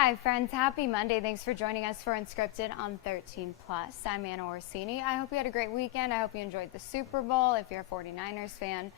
Hi friends, happy Monday. Thanks for joining us for Unscripted on 13 Plus. I'm Anna Orsini. I hope you had a great weekend. I hope you enjoyed the Super Bowl. If you're a 49ers fan,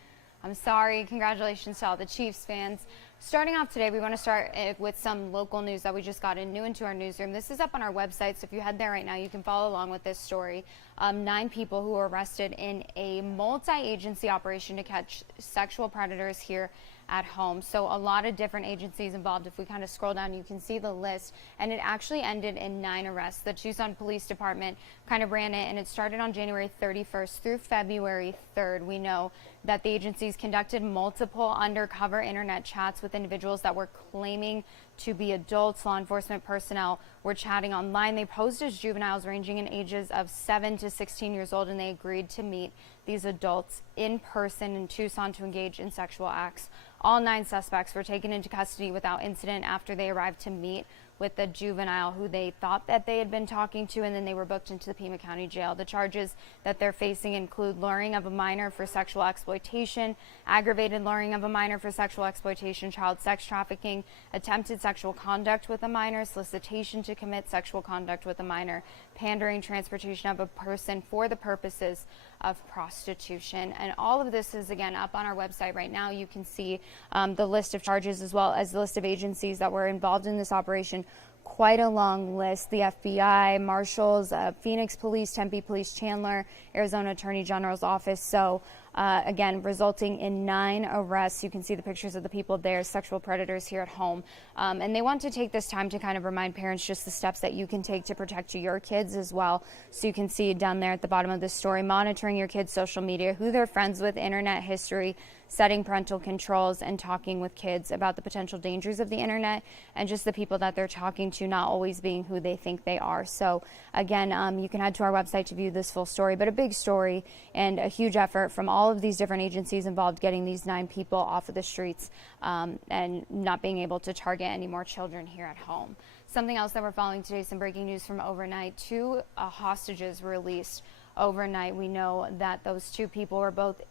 I'm sorry. Congratulations to all the Chiefs fans. Starting off today, we want to start with some local news that we just got new into our newsroom. This is up on our website, so if you head there right now, you can follow along with this story. 9 people who were arrested in a multi-agency operation to catch sexual predators here at home. So a lot of different agencies involved. If we kind of scroll down, you can see the list, and it actually ended in 9 arrests. The Tucson Police Department kind of ran it, and it started on January 31st through February 3rd. We know that the agencies conducted multiple undercover internet chats with individuals that were claiming to be adults. Law enforcement personnel were chatting online. They posed as juveniles ranging in ages of 7 to 16 years old, and they agreed to meet these adults in person in Tucson to engage in sexual acts. All 9 suspects were taken into custody without incident after they arrived to meet with the juvenile who they thought that they had been talking to, and then they were booked into the Pima County Jail. The charges that they're facing include luring of a minor for sexual exploitation, aggravated luring of a minor for sexual exploitation, child sex trafficking, attempted sexual conduct with a minor, solicitation to commit sexual conduct with a minor, pandering, transportation of a person for the purposes of prostitution. And all of this is, again, up on our website right now. You can see the list of charges as well as the list of agencies that were involved in this operation. Quite a long list. The FBI, Marshals, Phoenix Police, Tempe Police, Chandler, Arizona Attorney General's office. So again, resulting in 9 arrests. You can see the pictures of the people there, sexual predators here at home. And they want to take this time to kind of remind parents just the steps that you can take to protect your kids as well. So you can see down there at the bottom of this story, monitoring your kids' social media, who they're friends with, internet history, setting parental controls, and talking with kids about the potential dangers of the internet and just the people that they're talking to not always being who they think they are. So again, you can head to our website to view this full story, but a big story and a huge effort from all of these different agencies involved getting these 9 people off of the streets and not being able to target any more children here at home. Something else that we're following today, some breaking news from overnight. 2 hostages were released overnight. We know that those 2 people were both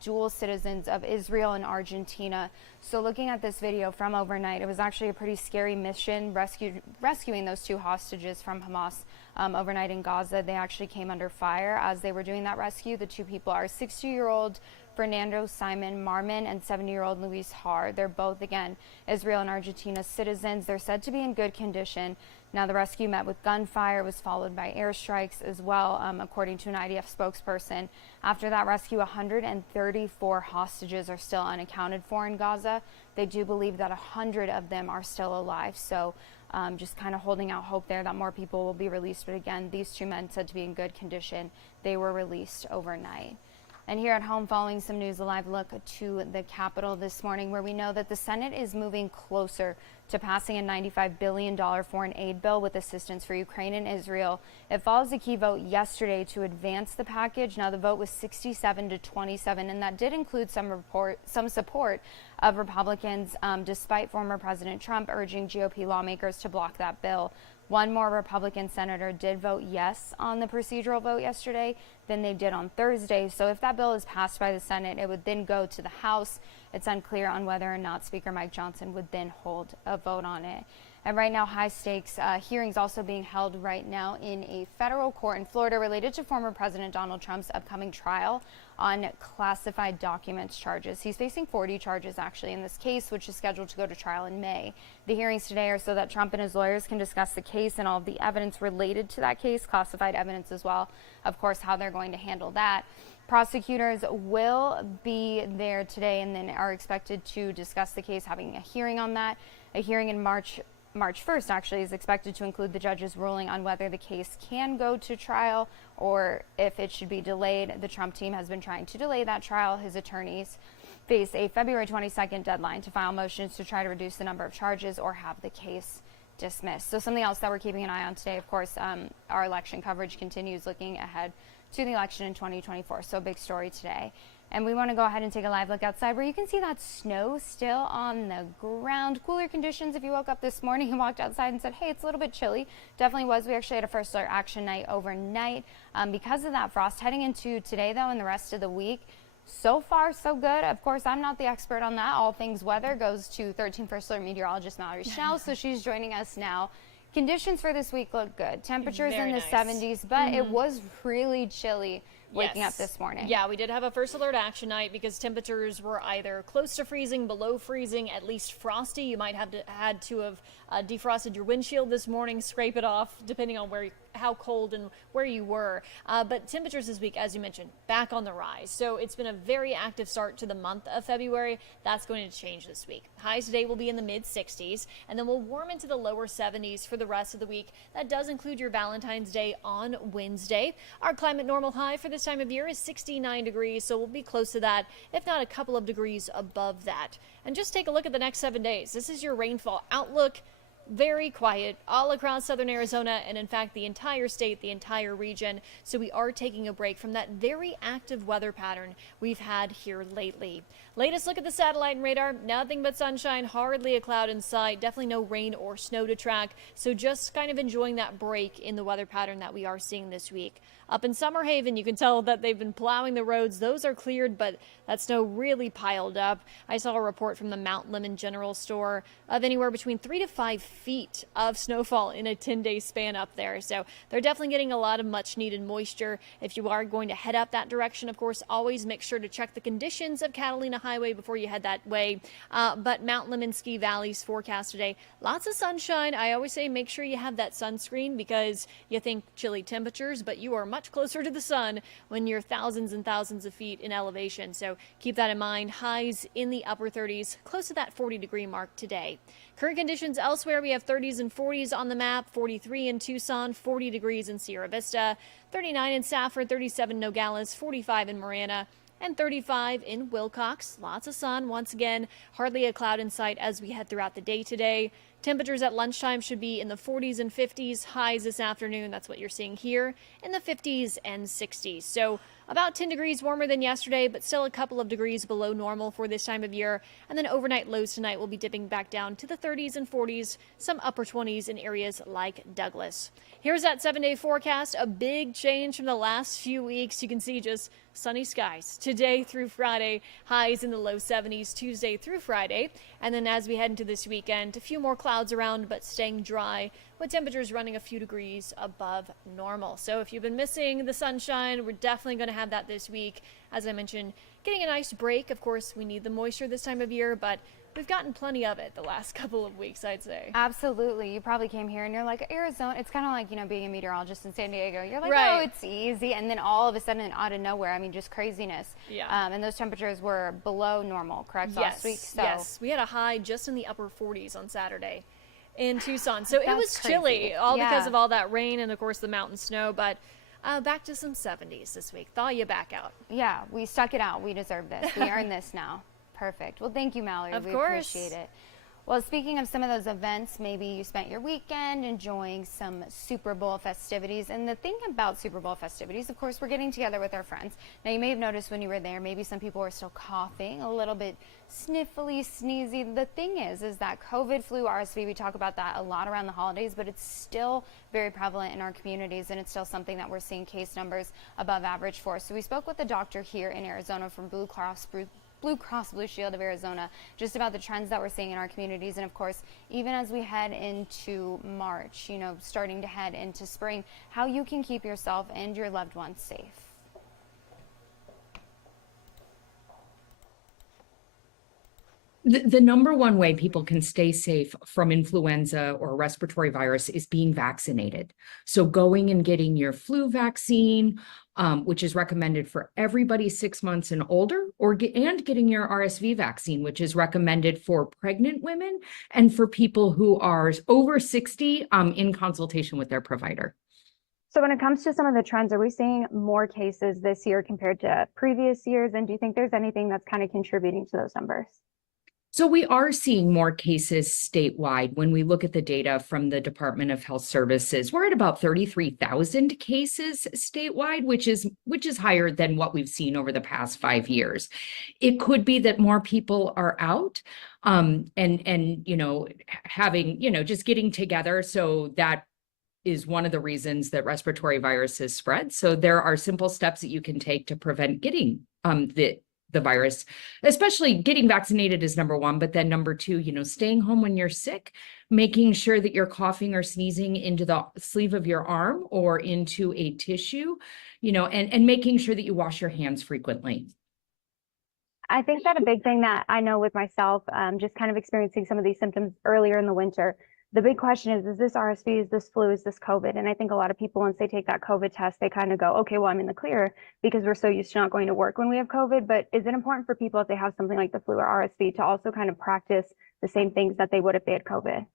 dual citizens of Israel and Argentina. So looking at this video from overnight, it was actually a pretty scary mission rescuing those 2 hostages from Hamas overnight in Gaza. They actually came under fire as they were doing that rescue. The 2 people are 60-year-old Fernando Simon Marman and 70-year-old Luis Har. They're both, again, Israel and Argentina citizens. They're said to be in good condition. Now, the rescue met with gunfire, was followed by airstrikes as well, according to an IDF spokesperson. After that rescue, 134 hostages are still unaccounted for in Gaza. They do believe that 100 of them are still alive. So just kind of holding out hope there that more people will be released. But again, these 2 men said to be in good condition. They were released overnight. And here at home, following some news, a live look to the Capitol this morning, where we know that the Senate is moving closer to passing a $95 billion foreign aid bill with assistance for Ukraine and Israel. It follows a key vote yesterday to advance the package. Now, the vote was 67 to 27, and that did include some support of Republicans, despite former President Trump urging GOP lawmakers to block that bill. One more Republican senator did vote yes on the procedural vote yesterday than they did on Thursday. So if that bill is passed by the Senate, it would then go to the House. It's unclear on whether or not Speaker Mike Johnson would then hold a vote on it. And right now, high stakes hearings also being held right now in a federal court in Florida related to former President Donald Trump's upcoming trial on classified documents charges. He's facing 40 charges actually in this case, which is scheduled to go to trial in May. The hearings today are so that Trump and his lawyers can discuss the case and all of the evidence related to that case, classified evidence as well, of course, how they're going to handle that. Prosecutors will be there today and then are expected to discuss the case, having a hearing on that. A hearing in March 1st actually is expected to include the judge's ruling on whether the case can go to trial or if it should be delayed. The Trump team has been trying to delay that trial. His attorneys face a February 22nd deadline to file motions to try to reduce the number of charges or have the case dismissed. So something else that we're keeping an eye on today, of course, our election coverage continues looking ahead to the election in 2024. So big story today. And we want to go ahead and take a live look outside where you can see that snow still on the ground. Cooler conditions if you woke up this morning and walked outside and said, hey, it's a little bit chilly. Definitely was. We actually had a first alert action night overnight because of that frost. Heading into today, though, and the rest of the week, So far, so good. Of course, I'm not the expert on that. All things weather goes to 13 First Alert meteorologist Mallory Schnell, so she's joining us now. Conditions for this week look good. Temperatures Very in the nice. 70s, but it was really chilly waking up this morning. Yeah, we did have a first alert action night because temperatures were either close to freezing, below freezing, at least frosty. You might have had to have defrosted your windshield this morning, scrape it off, depending on how cold and where you were. But temperatures this week, as you mentioned, back on the rise. So it's been a very active start to the month of February. That's going to change this week. Highs today will be in the mid 60s, and then we'll warm into the lower 70s for the rest of the week. That does include your Valentine's Day on Wednesday. Our climate normal high for this time of year is 69 degrees, so we'll be close to that, if not a couple of degrees above that. And just take a look at the next 7 days. This is your rainfall outlook. Very quiet all across southern Arizona, and in fact the entire state, the entire region. So we are taking a break from that very active weather pattern we've had here lately. Latest look at the satellite and radar, nothing but sunshine, hardly a cloud in sight, definitely no rain or snow to track. So just kind of enjoying that break in the weather pattern that we are seeing this week. Up in Summer Haven, you can tell that they've been plowing the roads. Those are cleared, but that snow really piled up. I saw a report from the Mount Lemon General Store of anywhere between 3 to 5 feet of snowfall in a 10-day span up there. So they're definitely getting a lot of much needed moisture. If you are going to head up that direction, of course, always make sure to check the conditions of Catalina Highway before you head that way. But Mount Lemon Ski Valley's forecast today, lots of sunshine. I always say make sure you have that sunscreen because you think chilly temperatures, but you are much closer to the sun when you're thousands and thousands of feet in elevation. So keep that in mind. Highs in the upper 30s, close to that 40-degree mark today. Current conditions elsewhere, we have 30s and 40s on the map, 43 in Tucson, 40 degrees in Sierra Vista, 39 in Safford, 37 Nogales, 45 in Marana, and 35 in Wilcox. Lots of sun. Once again, hardly a cloud in sight as we head throughout the day today. Temperatures at lunchtime should be in the 40s and 50s. Highs this afternoon, that's what you're seeing here, in the 50s and 60s. So about 10 degrees warmer than yesterday, but still a couple of degrees below normal for this time of year. And then overnight lows tonight will be dipping back down to the 30s and 40s, some upper 20s in areas like Douglas. Here's that 7-day forecast. A big change from the last few weeks. You can see just sunny skies today through Friday, highs in the low 70s Tuesday through Friday. And then as we head into this weekend, a few more clouds around, but staying dry with temperatures running a few degrees above normal. So if you've been missing the sunshine, we're definitely going to have that this week. As I mentioned, getting a nice break. Of course, we need the moisture this time of year, but we've gotten plenty of it the last couple of weeks, I'd say. Absolutely. You probably came here and you're like, Arizona, it's kind of like, being a meteorologist in San Diego. You're like, right. Oh, it's easy. And then all of a sudden, out of nowhere, I mean, just craziness. Yeah. And those temperatures were below normal, correct, last week? So. Yes. We had a high just in the upper 40s on Saturday in Tucson. So it was crazy. Chilly, because of all that rain and, of course, the mountain snow. But back to some 70s this week. Thaw you back out. Yeah, we stuck it out. We deserve this. We earned this now. Perfect. Well, thank you, Mallory. Of we course. appreciate it. Well, speaking of some of those events, maybe you spent your weekend enjoying some Super Bowl festivities. And the thing about Super Bowl festivities, of course, we're getting together with our friends. Now, you may have noticed when you were there, maybe some people were still coughing, a little bit sniffly, sneezy. The thing is that COVID, flu, RSV, we talk about that a lot around the holidays, but it's still very prevalent in our communities, and it's still something that we're seeing case numbers above average for. So we spoke with a doctor here in Arizona from Blue Cross Blue Shield of Arizona, just about the trends that we're seeing in our communities. And of course, even as we head into March, starting to head into spring, how you can keep yourself and your loved ones safe. The number one way people can stay safe from influenza or respiratory virus is being vaccinated. So going and getting your flu vaccine, which is recommended for everybody 6 months and older, and getting your RSV vaccine, which is recommended for pregnant women and for people who are over 60 in consultation with their provider. So when it comes to some of the trends, are we seeing more cases this year compared to previous years? And do you think there's anything that's kind of contributing to those numbers? So we are seeing more cases statewide. When we look at the data from the Department of Health Services, we're at about 33,000 cases statewide, which is higher than what we've seen over the past 5 years. It could be that more people are out and having, just getting together. So that is one of the reasons that respiratory viruses spread. So there are simple steps that you can take to prevent getting the virus, especially getting vaccinated is number one, but then number two, staying home when you're sick, making sure that you're coughing or sneezing into the sleeve of your arm or into a tissue, and making sure that you wash your hands frequently. I think that a big thing that I know with myself, just kind of experiencing some of these symptoms earlier in the winter, the big question is this RSV, is this flu, is this COVID? And I think a lot of people, once they take that COVID test, they kind of go, okay, well, I'm in the clear because we're so used to not going to work when we have COVID. But is it important for people if they have something like the flu or RSV to also kind of practice the same things that they would if they had COVID?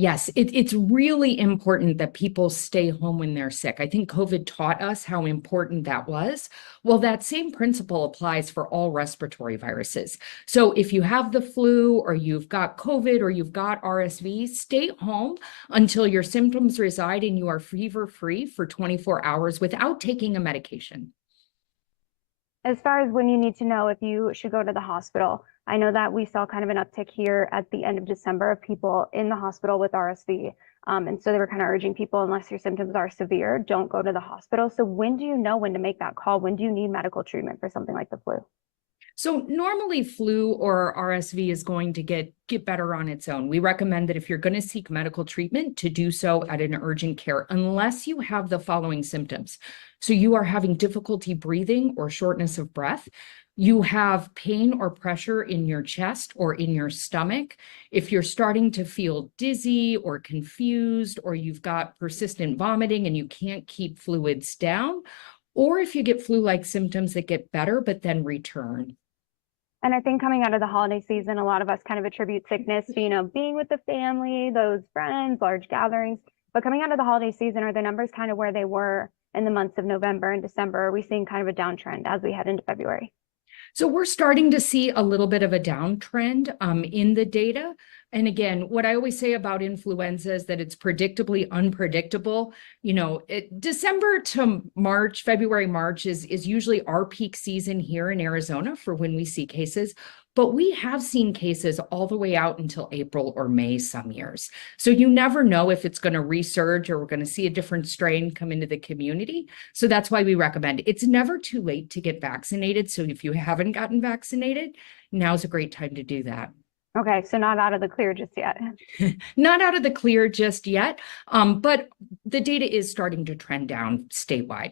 Yes, it's really important that people stay home when they're sick. I think COVID taught us how important that was. Well, that same principle applies for all respiratory viruses. So if you have the flu or you've got COVID or you've got RSV, stay home until your symptoms reside and you are fever-free for 24 hours without taking a medication. As far as when you need to know if you should go to the hospital, I know that we saw kind of an uptick here at the end of December of people in the hospital with RSV. And so they were kind of urging people, unless your symptoms are severe, don't go to the hospital. So when do you know when to make that call? When do you need medical treatment for something like the flu? So normally flu or RSV is going to get better on its own. We recommend that if you're going to seek medical treatment, to do so at an urgent care, unless you have the following symptoms. So you are having difficulty breathing or shortness of breath. You have pain or pressure in your chest or in your stomach. If you're starting to feel dizzy or confused, or you've got persistent vomiting and you can't keep fluids down, or if you get flu-like symptoms that get better but then return. And I think coming out of the holiday season, a lot of us kind of attribute sickness to, being with the family, those friends, large gatherings. But coming out of the holiday season, are the numbers kind of where they were in the months of November and December? Are we seeing kind of a downtrend as we head into February? So we're starting to see a little bit of a downtrend in the data. And again, what I always say about influenza is that it's predictably unpredictable. December to March, February, March is usually our peak season here in Arizona for when we see cases. But we have seen cases all the way out until April or May some years. So you never know if it's going to resurge or we're going to see a different strain come into the community. So that's why we recommend it's never too late to get vaccinated. So if you haven't gotten vaccinated, now's a great time to do that. Okay, so not out of the clear just yet. Not out of the clear just yet, but the data is starting to trend down statewide.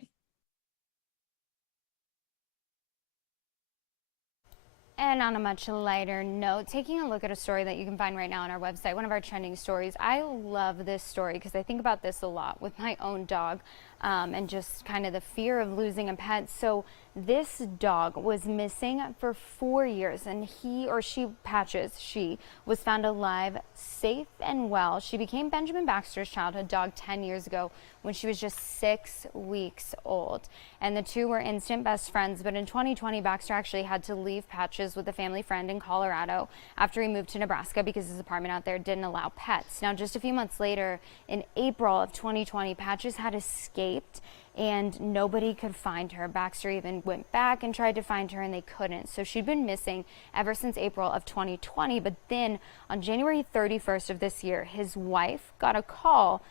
And on a much lighter note, taking a look at a story that you can find right now on our website, one of our trending stories. I love this story because I think about this a lot with my own dog, and just kind of the fear of losing a pet. So this dog was missing for 4 years, and he was found alive, safe and well. She became Benjamin Baxter's childhood dog 10 years ago when she was just 6 weeks old. And the two were instant best friends. But in 2020, Baxter actually had to leave Patches with a family friend in Colorado after he moved to Nebraska because his apartment out there didn't allow pets. Now, just a few months later, in April of 2020, Patches had escaped and nobody could find her. Baxter even went back and tried to find her and they couldn't. So she'd been missing ever since April of 2020. But then on January 31st of this year, his wife got a call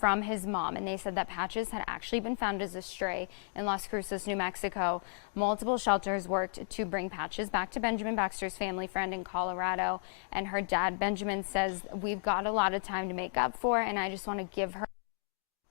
from his mom, and they said that Patches had actually been found as a stray in Las Cruces, New Mexico. Multiple shelters worked to bring Patches back to Benjamin Baxter's family friend in Colorado, and her dad, Benjamin, says, we've got a lot of time to make up for, and I just want to give her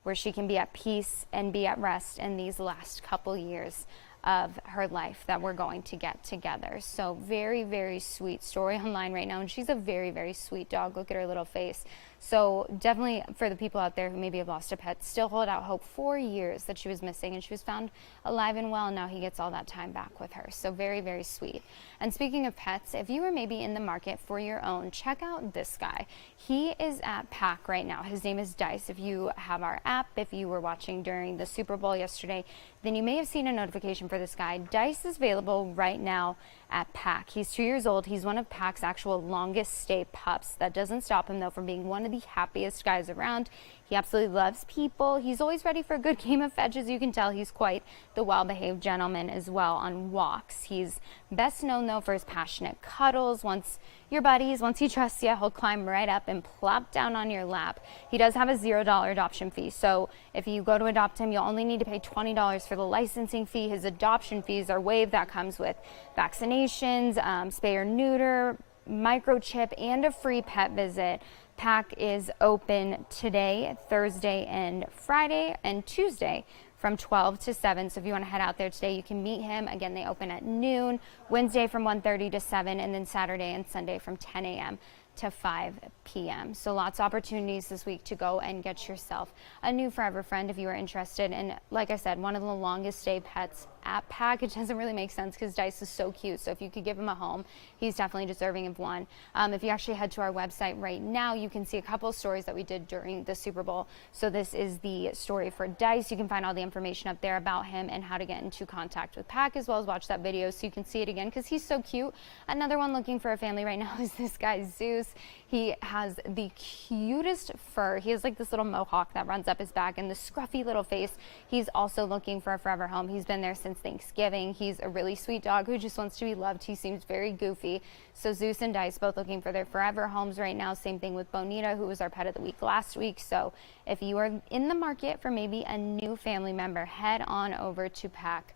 where she can be at peace and be at rest in these last couple years of her life that we're going to get together. So very, very sweet story online right now, and she's a very, very sweet dog. Look at her little face. So definitely for the people out there who maybe have lost a pet, still hold out hope. 4 years that she was missing, and she was found alive and well, and now he gets all that time back with her. So very, very sweet. And speaking of pets, if you are maybe in the market for your own, check out this guy. He is at PAC right now. His name is Dice. If you have our app, if you were watching during the Super Bowl yesterday, then you may have seen a notification for this guy. Dice is available right now at PAC. He's 2 years old. He's one of PAC's actual longest stay pups. That doesn't stop him though from being one of the happiest guys around. He absolutely loves people. He's always ready for a good game of fetch. As you can tell, he's quite the well-behaved gentleman as well on walks. He's best known, though, for his passionate cuddles. Once your buddies, once he trusts you, he'll climb right up and plop down on your lap. He does have a $0 adoption fee, so if you go to adopt him, you'll only need to pay $20 for the licensing fee. His adoption fees are waived. That comes with vaccinations, spay or neuter, microchip, and a free pet visit. PAC is open today, Thursday and Friday, and Tuesday from 12 to 7. So if you want to head out there today, you can meet him. Again, they open at noon, Wednesday from 1:30 to 7, and then Saturday and Sunday from 10 a.m. to 5 p.m. So lots of opportunities this week to go and get yourself a new forever friend if you are interested. And like I said, one of the longest stay pets at PAC. It doesn't really make sense because Dice is so cute. So if you could give him a home, he's definitely deserving of one. If you actually head to our website right now, you can see a couple of stories that we did during the Super Bowl. So this is the story for Dice. You can find all the information up there about him and how to get into contact with PAC, as well as watch that video so you can see it again because he's so cute. Another one looking for a family right now is this guy, Zeus. He has the cutest fur. He has like this little mohawk that runs up his back and the scruffy little face. He's also looking for a forever home. He's been there since Thanksgiving. He's a really sweet dog who just wants to be loved. He seems very goofy. So Zeus and Dice both looking for their forever homes right now. Same thing with Bonita, who was our pet of the week last week. So if you are in the market for maybe a new family member, head on over to PAC.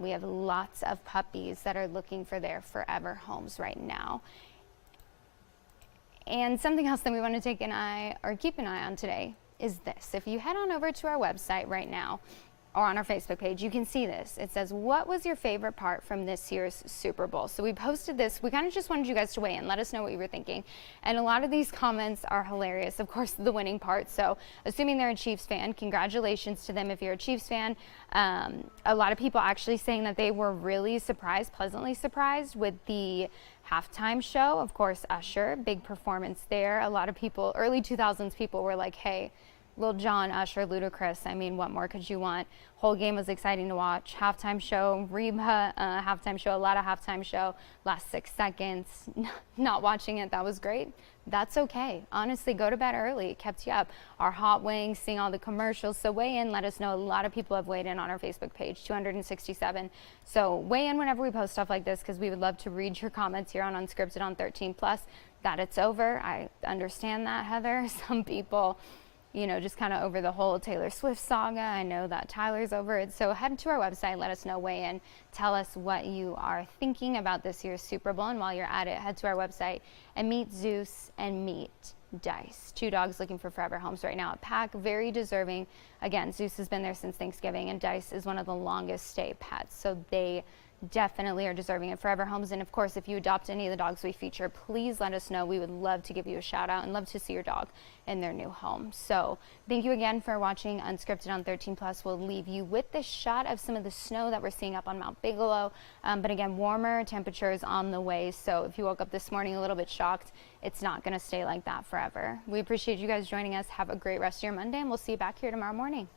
We have lots of puppies that are looking for their forever homes right now. And something else that we want to take an eye or keep an eye on today is this. If you head on over to our website right now or on our Facebook page, you can see this. It says, what was your favorite part from this year's Super Bowl? So we posted this. We kind of just wanted you guys to weigh in. Let us know what you were thinking. And a lot of these comments are hilarious. Of course, the winning part. So assuming they're a Chiefs fan, congratulations to them if you're a Chiefs fan. A lot of people actually saying that they were really surprised, pleasantly surprised with the halftime show. Of course, Usher, big performance there. A lot of people, early 2000s people were like, hey, Lil Jon, Usher, Ludacris. I mean, what more could you want? Whole game was exciting to watch. Halftime show, Reba, halftime show, a lot of halftime show. Last 6 seconds, not watching it, that was great. That's okay. Honestly, go to bed early. It kept you up. Our hot wings, seeing all the commercials. So weigh in, let us know. A lot of people have weighed in on our Facebook page, 267. So weigh in whenever we post stuff like this because we would love to read your comments here on Unscripted on 13 Plus. That it's over. I understand that, Heather. Some people, you know, just kind of over the whole Taylor Swift saga. I know that Tyler's over it. So head to our website, let us know, weigh in, tell us what you are thinking about this year's Super Bowl. And while you're at it, head to our website and meet Zeus and meet Dice. 2 dogs looking for forever homes right now at PAC. Very deserving. Again, Zeus has been there since Thanksgiving, and Dice is one of the longest stay pets. So they definitely are deserving of forever homes. And of course, if you adopt any of the dogs we feature, please let us know. We would love to give you a shout out and love to see your dog in their new home. So thank you again for watching Unscripted on 13 Plus. We'll leave you with this shot of some of the snow that we're seeing up on Mount Bigelow. But again, warmer temperatures on the way. So if you woke up this morning a little bit shocked, it's not going to stay like that forever. We appreciate you guys joining us. Have a great rest of your Monday, and we'll see you back here tomorrow morning.